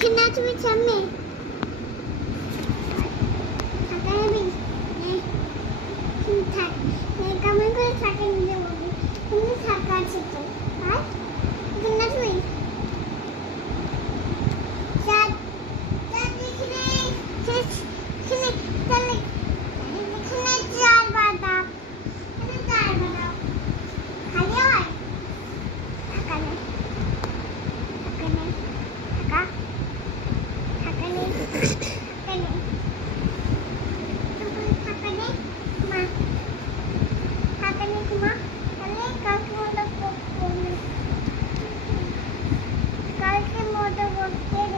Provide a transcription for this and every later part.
Can that do me?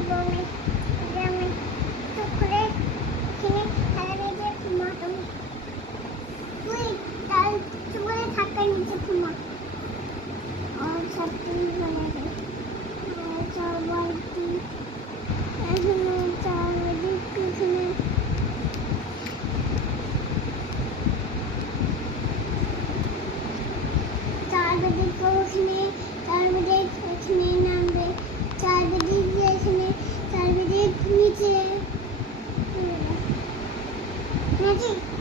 Mommy. Angie.